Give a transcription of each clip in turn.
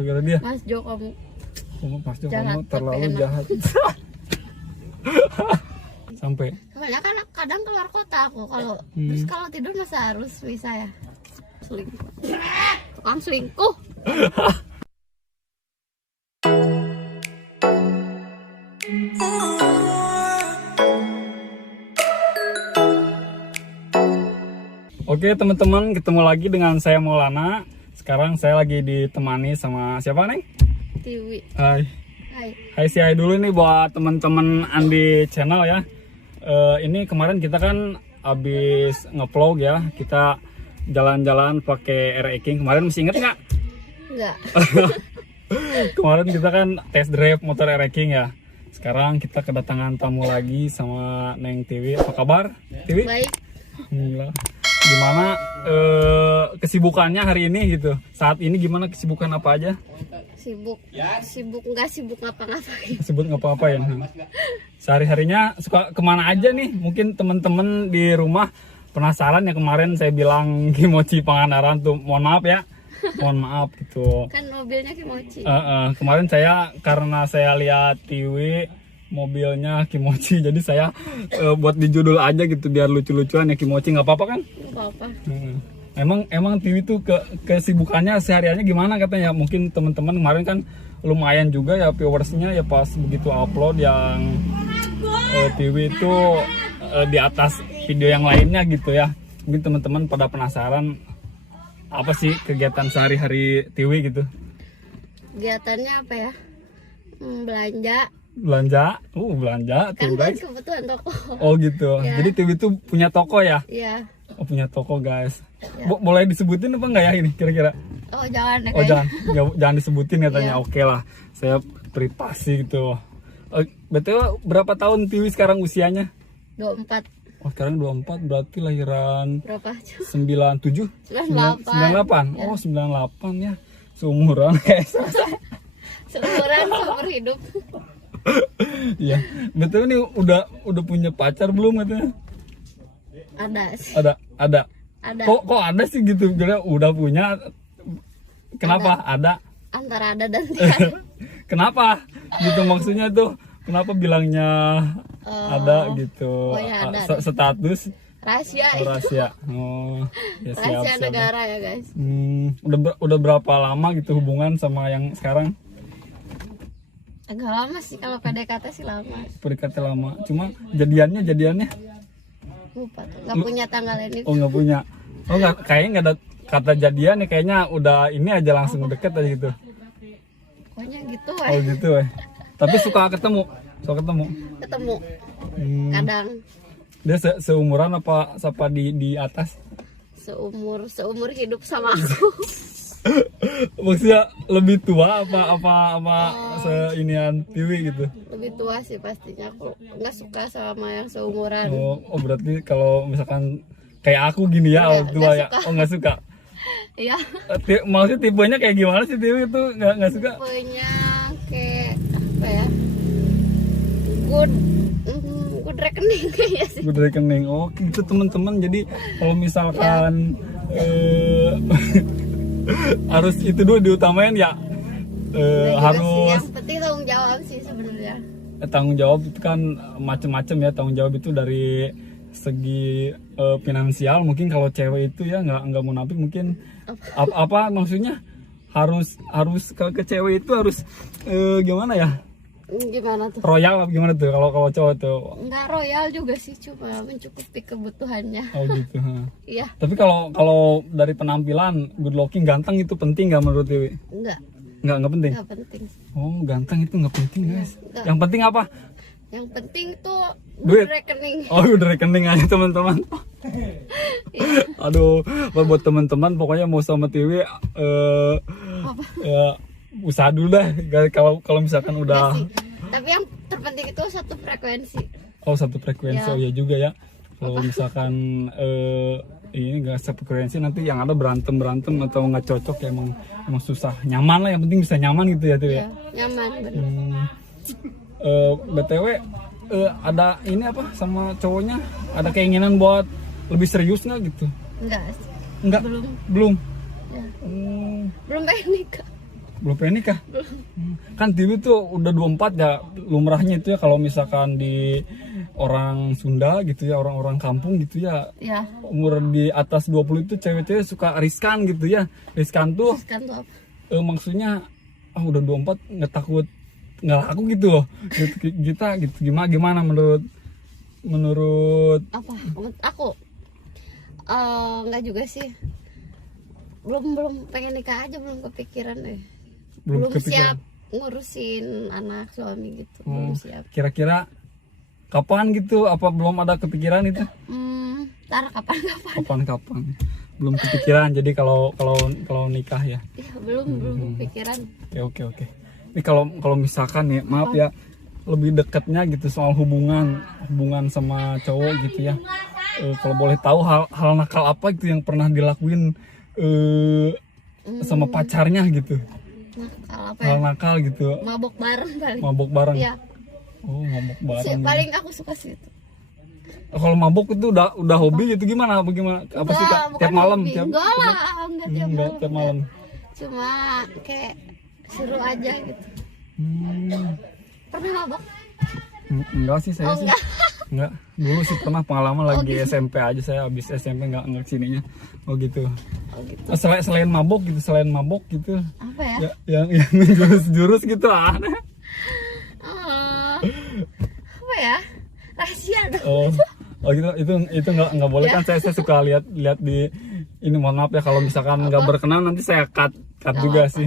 Gara-gara dia. Mas Jo, kamu Mas Jo, jahat, kamu terlalu tapi enak. jahat. Sampai. Kebanyakan kadang keluar kota aku kalau terus kalau tidur masa harus bisa ya selingkuh. Tukang selingkuh. Oke teman-teman, ketemu lagi dengan saya Maulana. Sekarang saya lagi ditemani sama siapa Neng? Tiwi. Hai. Hai. Hai si hai dulu nih buat teman-teman Andi Channel ya. Ini kemarin kita kan habis ngevlog ya. Kita jalan-jalan pakai R-King. Kemarin masih inget nggak? Enggak. Kemarin kita kan test drive motor R-King ya. Sekarang kita kedatangan tamu lagi sama Neng Tiwi. Apa kabar Tiwi? Baik. Alhamdulillah. Gimana kesibukannya hari ini gitu? Saat ini gimana kesibukan apa aja? Sibuk nggak sibuk ngapa-ngapain. Sebut nggak apa-apa ya. Sehari-harinya suka kemana aja nih? Mungkin temen-temen di rumah penasaran ya, kemarin saya bilang Kimochi Pangandaran tuh. Mohon maaf ya. Mohon maaf gitu. Kan mobilnya Kimochi. Kemarin saya karena saya lihat TV mobilnya Kimochi, jadi saya buat di judul aja gitu biar lucu-lucuan ya Kimochi, nggak apa-apa kan? Nggak apa-apa. Emang TV tuh kesibukannya sehari-harinya gimana katanya? Mungkin teman-teman kemarin kan lumayan juga ya viewersnya ya pas begitu upload yang TV itu di atas video yang lainnya gitu ya. Mungkin teman-teman pada penasaran apa sih kegiatan sehari-hari TV gitu? Kegiatannya apa ya? Belanja Kan tuh guys. kebutuhan toko. Oh gitu. Ya. Jadi TV itu punya toko ya? Iya. Oh punya toko guys. Ya. Boleh disebutin apa enggak ya ini kira-kira? Oh jangan deh Oh kayaknya. jangan disebutin katanya. Iya. Oke lah, saya privasi gitu. Betul, berapa tahun Tiwi sekarang usianya? 24. Oh sekarang 24, berarti lahiran Berapa? 97? 98. 98? Ya. Oh 98 ya. Seumuran Seumuran seumur hidup. Iya. Betul nih udah punya pacar belum katanya? Ada sih. Ada. Ada. Kok ada sih gitu? Kira udah punya. Kenapa? Ada. Antara ada dan tidak. Kenapa? Gitu maksudnya tuh. Kenapa bilangnya ada gitu? ya ada. Status Rahasia. rahasia. Oh, ya Rahasia siap. negara ya guys. Udah berapa lama gitu hubungan sama yang sekarang? Agak lama sih, kalau PDKT sih lama. PDKT lama. Cuma jadiannya Lupa tuh. Gak punya tanggal ini. oh nggak punya. Oh nggak, kayaknya nggak ada kata jadian nih, kayaknya udah ini aja langsung deket aja gitu. Pokoknya gitu Oh gitu Tapi suka ketemu. Ketemu. Kadang Dia seumuran apa di atas? seumur hidup sama aku. Maksudnya lebih tua apa seinian Tiwi gitu? Lebih tua sih pastinya. Aku nggak suka sama yang seumuran. Oh berarti kalau misalkan kayak aku gini ya, Nggak tua ya? suka. Oh nggak suka? Iya. Maksudnya tipenya kayak gimana sih Tiwi itu nggak suka? Punya kayak apa ya? Good rekening kayaknya sih. Good rekening. Oh gitu teman-teman. Jadi kalau misalkan harus itu dulu diutamain ya. Harus yang penting tanggung jawab sih sebenarnya. Tanggung jawab itu kan macam-macam ya. Tanggung jawab itu dari segi finansial. Mungkin kalau cewek itu ya nggak munafik, mungkin apa maksudnya harus ke cewek itu harus gimana ya? Gimana tuh? Royal apa gimana tuh kalau cowok tuh? Enggak royal juga sih, cuma mencukupi kebutuhannya. Oh gitu. Iya. Tapi kalau dari penampilan good looking, ganteng itu penting nggak menurut Dewi? Enggak Nggak penting. penting. Oh ganteng itu nggak penting guys. Enggak. Yang penting apa? Yang penting tuh Duit. rekening. Oh udah rekening aja teman-teman. Aduh, buat teman-teman pokoknya mau sama Tiwi ya, usaha dulu dah kalau misalkan udah. Tapi yang terpenting itu satu frekuensi. Oh satu frekuensi. Ya. Oh ya juga ya. Kalau misalkan ini nggak satu frekuensi, nanti yang ada berantem atau nggak cocok ya, emang susah. Nyaman lah, yang penting bisa nyaman gitu ya Tiwi. Ya, nyaman bener. BTW ada ini apa sama cowoknya, ada keinginan buat lebih serius nggak gitu? Enggak. Enggak. Belum. Belum. Ya. Hmm. Belum pengen nikah. Belum pengen nikah? Kan Tiwi tuh udah 24 ya, lumrahnya itu ya kalau misalkan di orang Sunda gitu ya, orang-orang kampung gitu ya, Ya, umur di atas 20 itu cewek-cewek suka riskan gitu ya. Riskan tuh kan tuh apa? maksudnya udah 24 nggak takut nggak laku gitu loh. Kita gitu gimana menurut Apa? Menurut aku nggak juga sih. Belum pengen nikah aja, belum kepikiran deh. Belum kepikiran. siap ngurusin anak suami gitu. Belum siap. Kira-kira kapan gitu? Apa belum ada kepikiran itu? Ntar kapan-kapan. Kapan? Belum kepikiran. Jadi kalau nikah ya. Iya, belum kepikiran. Oke. Ini kalau misalkan ya, maaf ya, lebih dekatnya gitu soal hubungan sama cowok gitu ya. Kalau boleh tahu hal nakal apa gitu yang pernah dilakuin sama pacarnya gitu. Nakal apa ya? Hal nakal gitu. Mabok bareng paling. Mabok bareng. Iya. Oh, mabok bareng. Paling aku suka sih itu. Kalau mabok itu udah hobi gitu gimana? Bagaimana? Apa suka tiap malam? Enggak lah, enggak tiap malam. Tiap malam. Cuma kayak seru aja gitu. Pernah mabok? Enggak sih saya sih. Enggak. Dulu sih pernah pengalaman lagi gitu. SMP aja, saya habis SMP enggak kesininya. Oh gitu. Gitu. Selain mabok gitu. Apa ya? Yang jurus gitu aneh. Apa ya? Rahasia dong. Oh gitu, itu nggak boleh kan? Saya suka lihat di ini, mohon maaf ya kalau misalkan nggak berkenan nanti saya cut juga sih.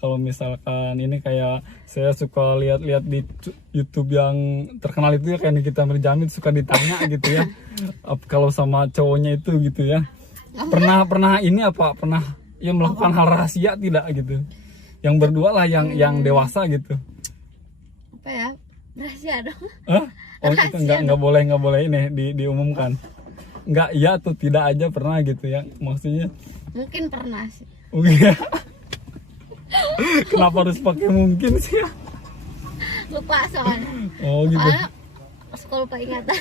Kalau misalkan ini kayak saya suka lihat di YouTube yang terkenal itu ya, kayak Nikita Mirjani suka ditanya gitu ya, kalau sama cowoknya itu gitu ya, pernah ini apa pernah ya melakukan hal rahasia tidak gitu, yang berdua lah, yang dewasa gitu. Apa ya? Rahasia dong. Oh itu nggak boleh ini diumumkan. Nggak iya atau tidak aja pernah gitu ya maksudnya. Mungkin pernah sih. Oh iya. Kenapa harus pakai mungkin sih ya? Lupa soalnya. Oh gitu. Suka lupa ingatan.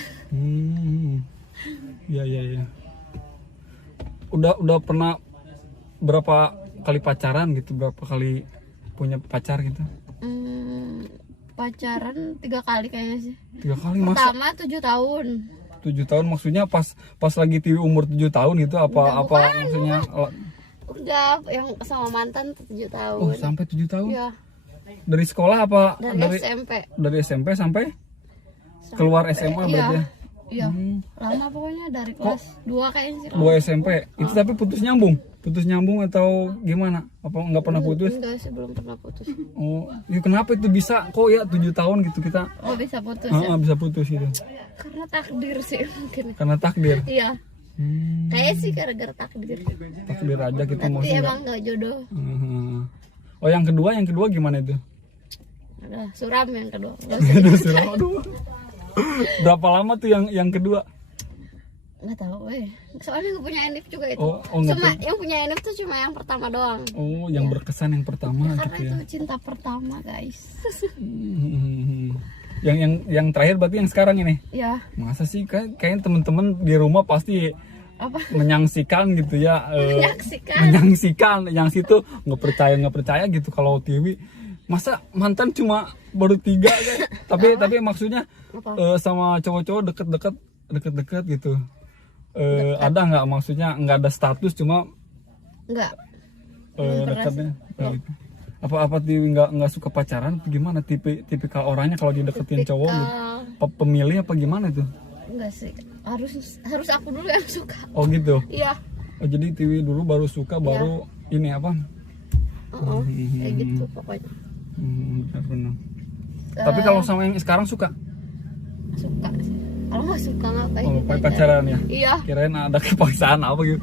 Iya. Udah pernah berapa kali pacaran gitu? Berapa kali punya pacar gitu? Pacaran 3 kali kayaknya sih. 3 kali masa? Pertama 7 tahun. 7 tahun maksudnya pas lagi Tiwi umur 7 tahun gitu apa maksudnya? Udah yang sama mantan 7 tahun. Oh, sampai 7 tahun? Iya. Dari sekolah apa? Dari SMP. Dari SMP sampai keluar SMA berarti ya? Iya. Lama pokoknya dari kelas 2 kayaknya sih. 2 SMP. Itu tapi putus nyambung atau gimana? Apa nggak pernah putus? Enggak sih, belum pernah putus. Oh, ya kenapa itu bisa? Kok ya 7 tahun gitu kita? Oh, bisa putus ya? Bisa putus gitu. Karena takdir sih mungkin. Karena takdir. Iya. Kayak sih gara-gara takdir. Takdir aja gitu Tapi maksudnya. emang nggak jodoh. Oh, yang kedua gimana itu? Ada suram yang kedua. Aduh. Berapa lama tuh yang kedua? Nggak tahu soalnya nggak punya NIF juga itu. Nggak yang punya NIF tuh cuma yang pertama doang. Oh, yang berkesan yang pertama Karena gitu ya. itu cinta pertama guys. Yang terakhir berarti yang sekarang ini? Ya. Masa sih kayaknya temen-temen di rumah pasti Apa? menyaksikan gitu ya. Menyaksikan. Yang situ nggak percaya gitu kalau Tiwi masa mantan cuma baru 3 kan? tapi maksudnya sama cowok-cowok deket-deket gitu. Ada nggak maksudnya nggak ada status cuma Enggak. dekatnya gitu. Apa Tiwi nggak suka pacaran atau gimana, tipikal orangnya kalau dideketin cowok gitu? Pemilih apa gimana tuh? Enggak sih, harus aku dulu yang suka. Oh gitu. Iya. Oh, jadi Tiwi dulu baru suka baru ini apa? Kayak gitu pokoknya. Benar. Tapi kalau sama yang sekarang suka? Suka sih. Kalau nggak suka ngapain? Oh, pacaran ya? Iya. Kirain ada kepaksaan apa gitu.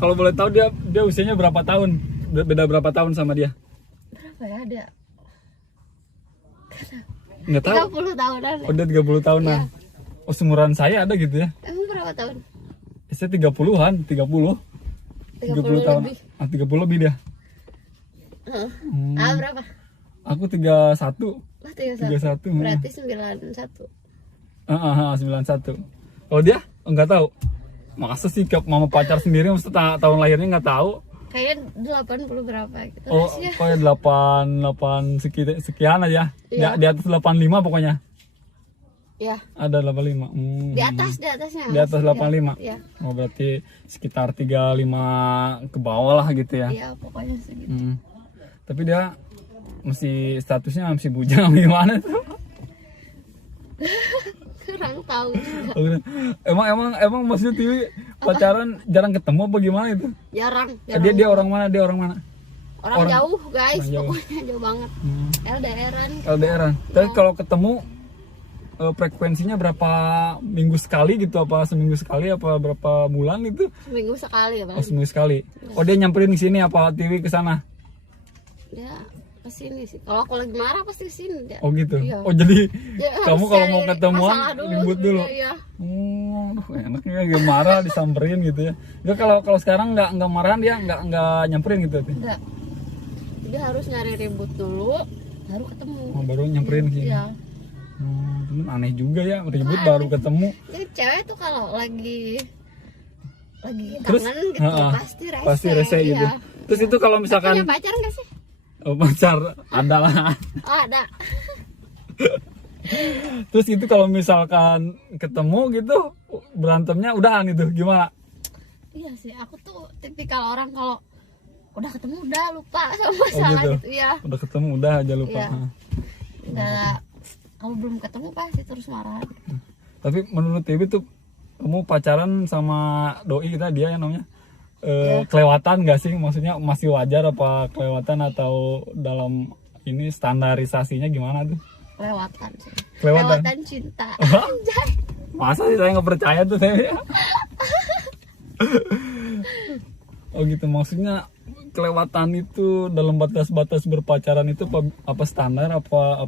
Kalau boleh tahu dia usianya berapa tahun? Beda berapa tahun sama dia? Berapa ya dia? Nggak tahu. 30 tahunan. Oh, dia 30 tahunan. Iya. Oh, seumuran saya ada gitu ya? Emang berapa tahun? Saya 30-an, 30 tahun. Lebih. 30 lebih dia. Berapa? Aku 31. Oh, 31. 31. Berarti 91. 91. Oh, dia enggak tahu. Masa sih mama pacar sendiri mesti tahun lahirnya nggak tahu? Kayaknya 80 berapa gitu. Oh, Terus ya. pokoknya 8 sekian aja. Iya. Di atas 85 pokoknya. Ya, Ada 85. di atasnya. Di atas 85. Iya. Oh, berarti sekitar 35 ke bawah lah gitu ya. Iya, pokoknya segitu. Tapi dia masih statusnya masih bujang gimana tuh? Kurang tahu juga. Emang maksudnya Tiwi pacaran jarang ketemu apa gimana itu? Jarang. Dia orang mana? Orang jauh, guys. Orang jauh. Pokoknya jauh banget. LDR-an. LDR-an. Tapi kalau ketemu frekuensinya berapa minggu sekali gitu, apa seminggu sekali, apa berapa bulan itu? Seminggu sekali ya, Bang. Oh, seminggu sekali. Oh, dia nyamperin ke sini apa Tiwi ke sana? Dia kesini sih. Kalau aku lagi marah pasti kesini dia. Oh gitu. Iya. Oh jadi Ya, kamu harus kalau mau cari ketemuan masalah ribut dulu. Iya. Oh, aduh, enaknya gak marah disamperin gitu ya. Dia kalau sekarang nggak marahan, dia nggak nyamperin gitu. Enggak. Dia harus nyari ribut dulu baru ketemu. Oh, baru nyamperin gitu. Iya. Temen aneh juga ya, ribut baru ketemu. Jadi cewek tuh kalau lagi Terus, kangen gitu pasti rese gitu. Iya. Terus itu kalau misalkan Punya pacar nggak sih? pacar ada lah. Oh, ada. Terus itu kalau misalkan ketemu gitu berantemnya udahan itu gimana? Iya sih, aku tuh tipikal orang kalau udah ketemu udah lupa sama masalah gitu. gitu ya. Udah ketemu udah aja lupa. Iya. Nggak, kalau belum ketemu pasti terus marah. Tapi menurut Tiwi tuh kamu pacaran sama doi kita dia yang namanya kelewatan gak sih? Maksudnya masih wajar apa kelewatan atau dalam ini standarisasinya gimana tuh? Kelewatan sih. Kelewatan? Kelewatan cinta. Anjay. Masa sih saya nggak percaya tuh saya. Oh gitu, maksudnya kelewatan itu dalam batas-batas berpacaran itu apa standar apa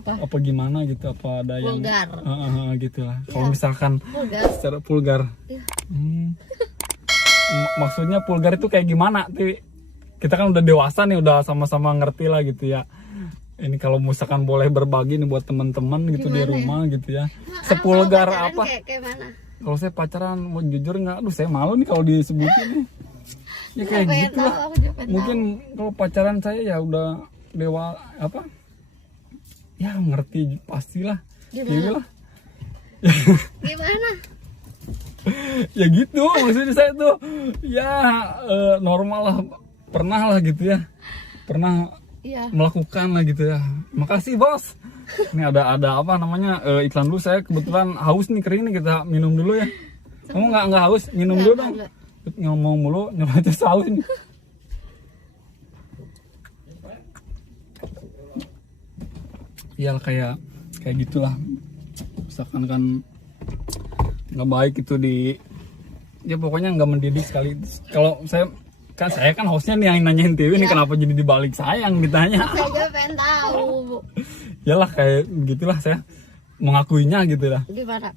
apa gimana gitu, apa ada yang Vulgar. Gitu lah. Kalau misalkan Vulgar. secara vulgar. Iya. Maksudnya vulgar itu kayak gimana? Kita kan udah dewasa nih, udah sama-sama ngerti lah gitu ya. Ini kalau misalkan boleh berbagi nih buat teman-teman gitu di rumah gitu ya. Sepulgar Kalau pacaran apa? Kayak mana? Kalau saya pacaran mau jujur nggak, aduh saya malu nih kalau disebutin nih. Ya kayak Pengen gitu tahu, lah. aku juga pengen Mungkin kalau pacaran saya ya udah dewa apa? Ya ngerti pastilah. Gimana? Gitu lah. Gimana? Ya gitu maksudnya saya tuh ya normal lah, pernah lah gitu ya, pernah Iya. melakukan lah gitu ya. Makasih bos. Ini ada apa namanya iklan dulu, saya kebetulan haus nih, kering nih, kita minum dulu ya. Kamu nggak haus, minum dulu dong. Enggak. Ngomong mulu nyerocos haus nih. Ya kayak gitulah. Misalkan kan nggak baik itu ya pokoknya nggak mendidik sekali. Kalau saya kan hostnya nih yang nanyain TV nih, kenapa jadi dibalik saya yang ditanya? Saya juga pengen tahu. Yalah kayak gitulah, saya mengakuinya gitu lah. Gimana?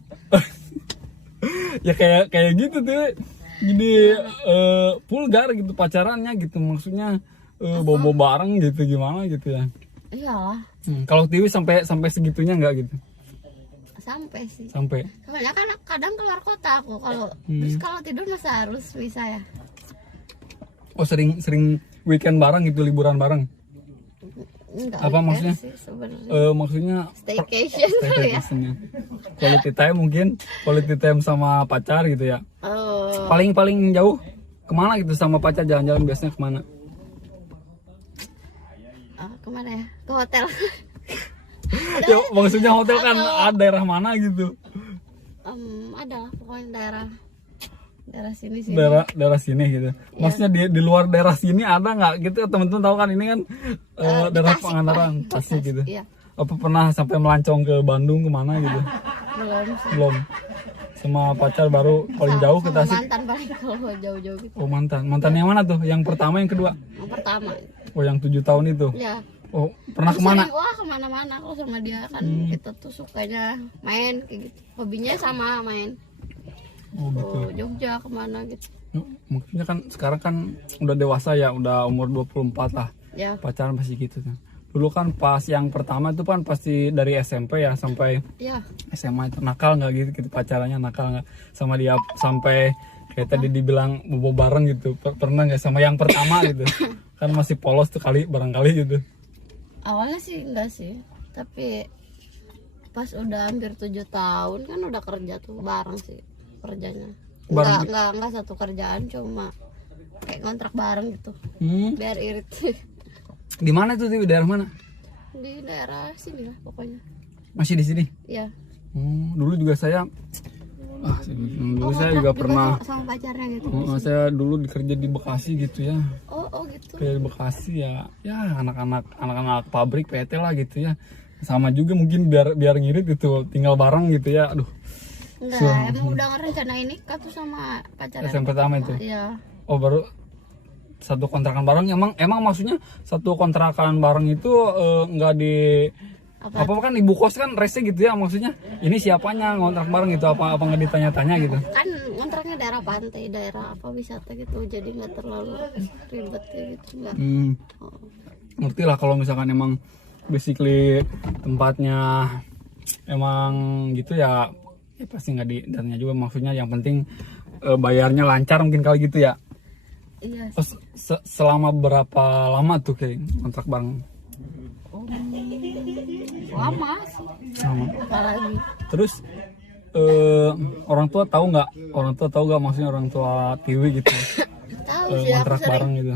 Ya kayak gitu tuh, jadi vulgar gitu pacarannya gitu, maksudnya bobo bareng gitu gimana gitu ya. Iyalah. Kalau TV sampai segitunya nggak gitu? Sampai sih. Sampai. Soalnya kan kadang keluar kota aku, terus kalau tidur masa harus bisa ya. Oh sering weekend bareng gitu, liburan bareng? Enggak, Apa maksudnya? sih sebenarnya. Maksudnya Staycation kali ya. staycationnya. Quality time mungkin, quality time sama pacar gitu ya. Oh, Paling jauh kemana gitu sama pacar, jalan-jalan biasanya kemana? kemana ya? Ke hotel. Ya maksudnya hotel kan ada daerah mana gitu? Ada lah, pokoknya daerah sini. Daerah sini gitu. Maksudnya di luar daerah sini ada nggak gitu? Teman-teman tahu kan ini kan daerah Tasik, Pangandaran, Tasik gitu. Iya. Apa pernah sampai melancong ke Bandung kemana gitu? Belum sih. Belum. Sama pacar baru paling jauh ke Sama Tasik. mantan paling kalau jauh-jauh gitu. Oh mantan yang mana tuh? Yang pertama, yang kedua? Yang pertama. Oh yang 7 tahun itu. Ya. Oh pernah Aku kemana? sering, wah kemana-mana kalau sama dia kan. Kita tuh sukanya main kayak gitu. Hobinya sama main. Oh gitu. Jogja kemana gitu. Maksudnya kan sekarang kan udah dewasa ya, udah umur 24 lah. Ya. Pacaran pasti gitu kan. Dulu kan pas yang pertama itu kan pasti dari SMP ya sampai Ya. SMA itu nakal nggak gitu pacarannya, nakal nggak sama dia sampai Kayak tadi dibilang bobo bareng gitu. Pernah nggak sama yang pertama gitu? Kan masih polos tuh kali barangkali gitu. Awalnya sih enggak sih, tapi pas udah hampir 7 tahun kan udah kerja tuh bareng sih kerjanya. Bareng? Enggak satu kerjaan, cuma kayak kontrak bareng gitu. Biar irit. Di mana tuh, di daerah mana? Di daerah sini lah pokoknya. Masih di sini? Iya. Dulu juga saya dulu saya juga pernah sama pacarnya gitu. saya dulu kerja di Bekasi gitu ya. Oh gitu. Kayak di Bekasi ya anak-anak pabrik PT lah gitu ya. Sama juga mungkin biar ngirit gitu, tinggal bareng gitu ya. Aduh. Enggak, emang udah ngerencanain nikah tuh sama pacarnya. Yang pertama itu. Iya. Oh, baru satu kontrakan bareng. Emang maksudnya satu kontrakan bareng itu nggak di apa kan ibu kos kan rese gitu ya, maksudnya ini siapanya ngontrak bareng gitu, apa nggak ditanya-tanya gitu? Kan kontraknya daerah pantai, daerah apa wisata gitu, jadi nggak terlalu ribet kayak gitu nggak. Ngerti lah kalau misalkan emang basically tempatnya emang gitu ya pasti nggak ditanya juga, maksudnya yang penting bayarnya lancar mungkin kali gitu ya. Iya. Terus selama berapa lama tuh kayak kontrak bareng? Lama sih. Lama. Apalagi. Terus orang tua tahu nggak maksudnya orang tua Tiwi gitu Tahu sih, aku kontrak bareng gitu?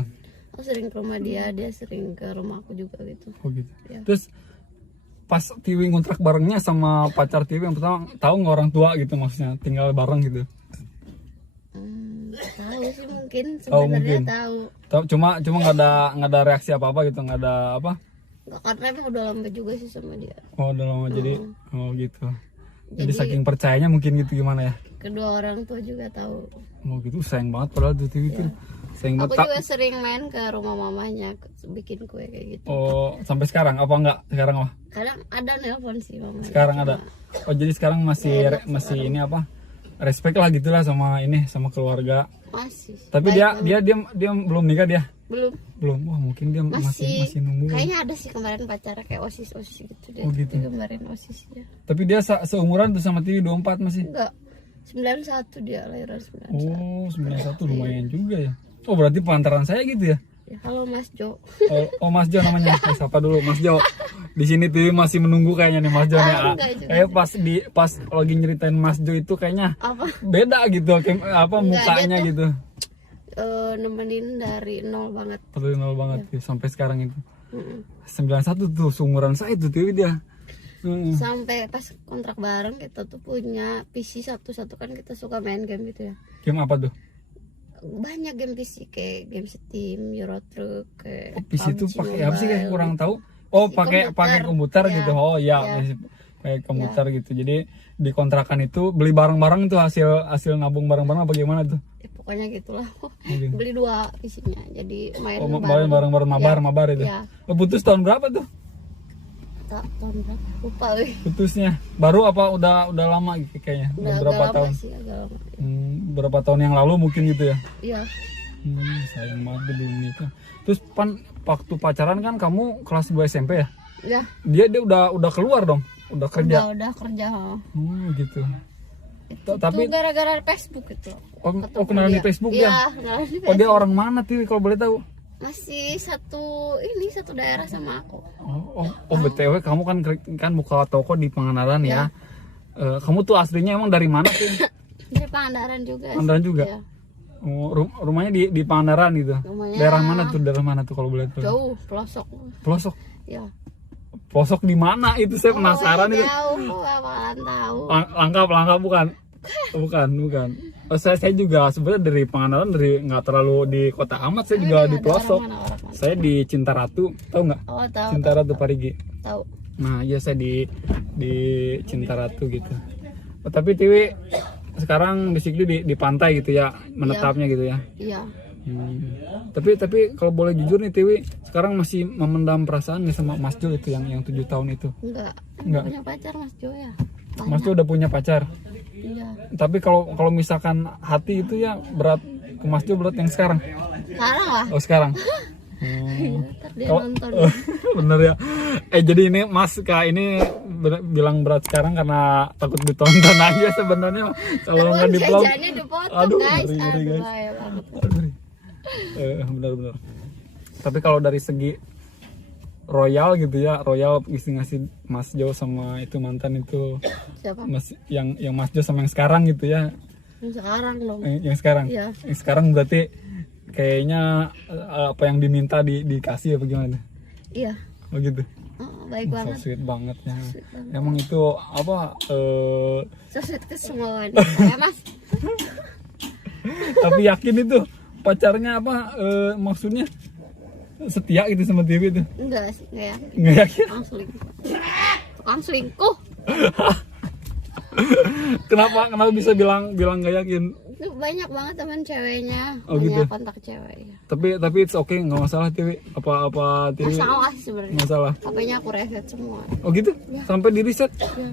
Aku sering ke rumah dia sering ke rumah aku juga gitu. Oh gitu. Ya. Terus pas Tiwi ngontrak barengnya sama pacar Tiwi yang pertama, tahu nggak orang tua gitu maksudnya tinggal bareng gitu? Tahu sih mungkin Oh, sebenarnya mungkin. tahu. Cuma nggak ada reaksi apa gitu, nggak ada apa? Nggak, karena emang udah lama juga sih sama dia. Oh udah lama jadi gitu. Jadi saking percayanya mungkin gitu, gimana ya? Kedua orang tua juga tahu. Oh gitu, sayang banget padahal tuh Tiwi tuh. Sayang Aku banget. juga sering main ke rumah mamanya bikin kue kayak gitu. Oh, sampai sekarang apa enggak? Sekarang apa? Kadang ada nelpon sih mamanya. Sekarang ada. Oh, jadi sekarang masih ini apa? Respect lah gitulah sama keluarga. Masih. Tapi Baik, dia belum nikah dia. belum. Wah, mungkin dia masih nunggu. Kayaknya ada sih kemarin pacarnya kayak osis gitu dia. Oh, gitu. Dia kemarin osis ya. Tapi dia seumuran tuh sama Tiwi 24 masih. Enggak. 91 dia lahiran 91. Oh, 91 lumayan juga ya. Oh, berarti pantaran saya gitu ya. Ya, halo Mas Jo. Oh, Mas Jo namanya. Siapa dulu Mas Jo? Di sini Tiwi masih menunggu kayaknya nih Mas Jo nih. Enggak juga. Kayak pas lagi nyeritain Mas Jo itu kayaknya Apa? beda gitu, kayak apa Enggak, mukanya dia tuh gitu. Nemenin dari nol banget. Dari nol banget ya, sampai sekarang itu. 91 tuh seumuran saya tuh Tiwi dia. Sampai pas kontrak bareng kita tuh punya PC satu-satu, kan kita suka main game gitu ya. Game apa tuh? Banyak game PC kayak game Steam, Euro Truck, kayak PC itu PUBG pakai apa sih, kayak Mobile. kurang tahu. Oh, Komputer. pakai komputer Ya. gitu. Oh iya, Ya. kayak komputer gitu. Jadi di kontrakan itu beli bareng-bareng tuh hasil nabung bareng-bareng apa gimana tuh? Ya, pokoknya gitulah. Gitu. Beli 2 PC-nya. Jadi main Oh, bareng-bareng mabar itu. Ya. Oh, putus tahun berapa tuh? Tahun berapa? Lupa weh. Putusnya. Baru apa udah lama kayaknya? Udah berapa agak lama tahun? sih, agak lama. Berapa tahun yang lalu mungkin gitu ya? Iya. Sayang banget dia belum nikah. Terus waktu pacaran kan kamu kelas 2 SMP ya? Ya. Dia udah keluar dong, udah kerja. Udah kerja. Gitu. Tapi gara-gara Facebook itu. Oh, kenalan di Facebook Iya, dia? kenalan di Oh, Facebook. dia orang mana Tiwi kalau boleh tahu? Masih satu daerah sama aku. Oh, BTW kamu kan buka toko di Pangandaran ya. Kamu tuh aslinya emang dari mana sih? Dari Pangandaran juga. Pangandaran juga? Iya. Oh, rumahnya di Pangandaran gitu. Rumahnya Daerah mana tuh kalau boleh tahu? jauh, pelosok. Pelosok. Ya. Pelosok di mana itu, saya penasaran itu. Jauh, bakalan tahu. Langkap bukan. Oh, saya juga sebenarnya dari Pangandaran, dari nggak terlalu di kota amat, saya juga di pelosok. Orang mana? Saya di Cintaratu, tahu nggak? Oh, tahu. Cintaratu Parigi. Tahu. Nah, iya saya di Cintaratu gitu. Oh, tapi Tiwi sekarang basically di pantai gitu ya, menetapnya gitu ya. Iya. Tapi kalau boleh jujur nih Tiwi, sekarang masih memendam perasaan nggak sama Mas Jo itu yang 7 tahun itu? Enggak. Enggak. Punya pacar Mas Jo ya. Mas Jo udah punya pacar. Iya. Tapi kalau misalkan hati itu ya berat ke Mas Jo, berat yang sekarang. Sekarang lah. Oh, sekarang. Ntar dia Kalau- nonton. Bener ya. Jadi ini Mas Kak ini bilang berat sekarang karena takut ditonton aja sebenarnya. Kalau nggak Uang di-vlog, jajannya dipotong aduh, guys. ngeri, Aduh guys. bahaya banget. Benar-benar. Tapi kalau dari segi royal gitu ya, royal ngasih Mas Jo sama itu mantan itu, Siapa? Mas yang Mas Jo sama yang sekarang gitu ya, Yang sekarang dong. yang sekarang. Iya. Yang sekarang berarti kayaknya apa yang diminta dikasih apa gimana? Iya. Begitu. Oh, baik So banget. sweet banget ya. Sweet banget. Emang itu apa? So sweet ke semua. Ya Mas. Tapi yakin itu pacarnya apa? Maksudnya setia gitu sama Dewi itu? Enggak sih, enggak ya. Nggak yakin? Tukang selingkuh. Tukang selingkuh. Kenapa bisa bilang nggak yakin? Itu banyak banget teman ceweknya. Oh, banyak gitu? kontak cewek ya. Tapi it's okay, nggak masalah Dewi. Apa Dewi? Masalah sih sebenarnya. Masalah. HP-nya aku reset semua. Oh gitu? Sampai di reset? Ya.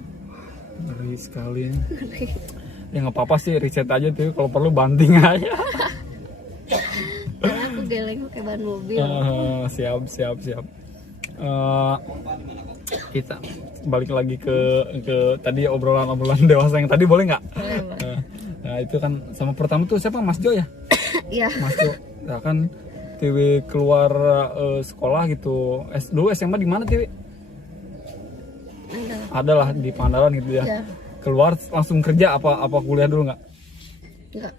Ngeri sekali. Ya nggak apa-apa sih, reset aja tuh. Kalau perlu banting aja. Karena aku geleng pakai ban mobil. Siap. Kita balik lagi ke tadi obrolan dewasa yang tadi, boleh nggak? Boleh. Nah itu kan sama pertama tuh siapa, Mas Jo ya? Iya. Mas Jo. Ya kan Tiwi keluar sekolah gitu. Dulu SMA di mana Tiwi? Adalah di Pangandaran gitu ya. Iya. Keluar langsung kerja apa kuliah dulu nggak?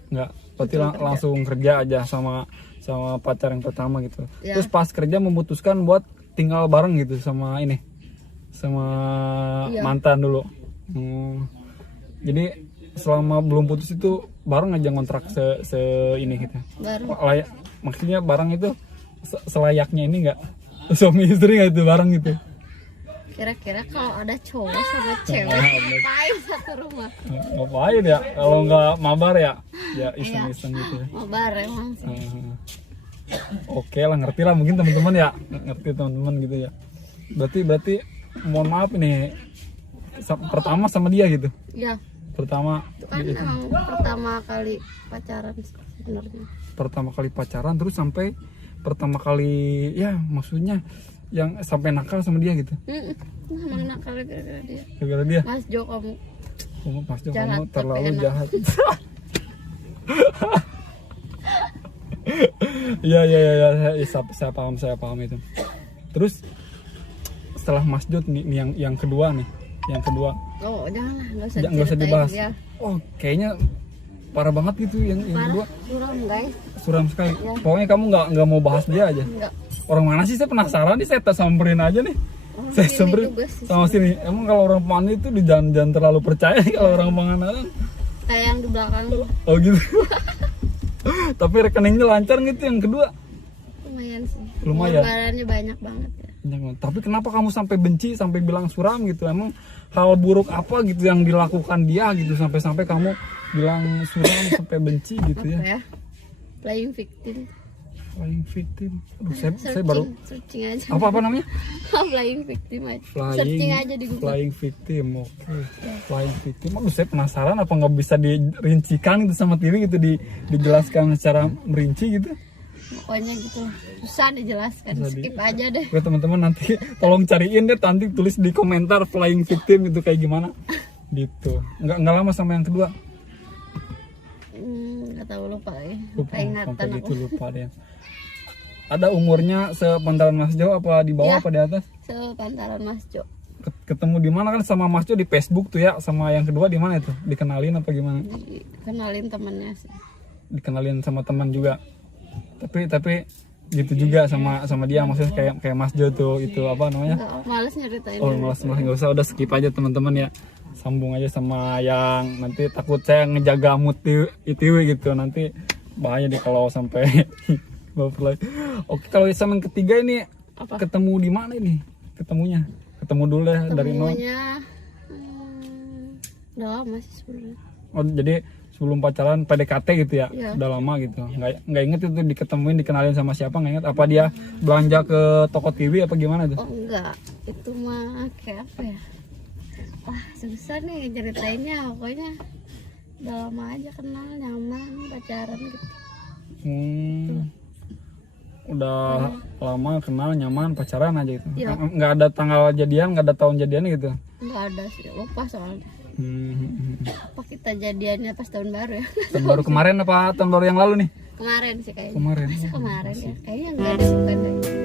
Enggak. Berarti langsung kerja aja sama pacar yang pertama gitu. Ya. Terus pas kerja memutuskan buat tinggal bareng gitu sama Iya. mantan dulu. Jadi selama belum putus itu bareng aja ngontrak ini gitu. Baru. Maksudnya bareng itu selayaknya ini nggak, suami istri nggak itu bareng gitu. Kira-kira kalau ada cowok sama cewek bener. ngapain satu rumah? Ngapain ya kalau nggak mabar ya iseng-iseng gitu ya. Mabar emang sih. Oke lah, ngerti lah mungkin teman-teman ya, ngerti teman-teman gitu ya. Berarti mohon maaf ini pertama sama dia gitu. Iya. Pertama Itu kan emang pertama kali pacaran sebenarnya. pertama kali pacaran terus sampai pertama kali ya maksudnya yang sampai nakal sama dia gitu. Emang nakal gara-gara dia. Gara-gara dia. Mas Jo kamu Mas Jo, Jahat, kamu tapi terlalu enak. jahat. Iya, saya paham itu. Terus setelah Mas Jo nih yang kedua nih, Oh janganlah, nggak usah nggak usah diceritain, dibahas. ya. Oh kayaknya parah banget gitu yang kedua, Parah, suram guys. suram sekali. Ya. Pokoknya kamu nggak mau bahas dia aja. Enggak. Orang mana sih, saya penasaran nih, saya samperin aja nih. Saya sini samperin juga sih sama sini. Emang kalau orang Pangandaran itu jangan terlalu percaya kalau orang Pangandaran. Kayak yang di belakang Oh gitu. Tapi rekeningnya lancar gitu yang kedua. lumayan sih. Lumayan. Pengorbanannya banyak banget ya. Jangan. Tapi kenapa kamu sampai benci, sampai bilang suram gitu? Emang hal buruk apa gitu yang dilakukan dia gitu sampai kamu bilang suram sampai benci gitu Apa ya? ya? Playing victim. Flying victim. Aduh, saya baru searching aja. apa namanya? Playing victim aja. Searching aja di Google. Flying victim. Oke. Flying victim. Aduh, saya penasaran apa nggak bisa dirincikan gitu sama TV gitu, dijelaskan secara merinci gitu. Pokoknya gitu. Susah dijelaskan. Skip aja deh. Oke teman-teman, nanti tolong cariin deh, nanti tulis di komentar flying victim itu kayak gimana gitu. Nggak lama sama yang kedua. Nggak tahu, lupa ya. Lupa, Ingatan sampai aku. gitu lupa deh. Ada umurnya sepantaran Mas Jo apa di bawah Ya. apa di atas? Sepantaran Mas Jo. Ketemu di mana kan sama Mas Jo di Facebook tuh ya, sama yang kedua di mana itu? Dikenalin apa gimana? Dikenalin temennya sih. Dikenalin sama teman juga. Tapi gitu juga sama dia, maksudnya kayak Mas Jo tuh itu apa namanya? Nggak, males nyeritain. Oh malas nggak usah, udah skip aja teman-teman ya. Sambung aja sama yang nanti takut saya ngejaga mood ITW gitu, nanti bahaya deh kalau sampai baper lagi. Oke, kalau sama yang ketiga ini Apa? ketemu di mana ini? Ketemu dulu deh dari nol. Temunya udah lama sih sebenarnya. Oh jadi sebelum pacaran PDKT gitu ya? Iya. Udah lama gitu. Nggak inget itu diketemuin, dikenalin sama siapa, nggak inget. Apa dia belanja ke toko TV apa gimana tuh? Oh enggak, itu mah kayak apa ya? Wah susah nih ceritainnya, pokoknya udah lama aja kenal, nyaman, pacaran gitu. udah lama kenal, nyaman, pacaran aja gitu. Iya. Nggak ada tanggal jadian, nggak ada tahun jadian gitu. Nggak ada sih, lupa soalnya. Hmm. Apa kita jadiannya pas tahun baru ya? Tahun baru kemarin apa tahun baru yang lalu nih? Kemarin sih kayaknya. Kemarin. Masa kemarin ya? Kayaknya nggak ada bukan deh.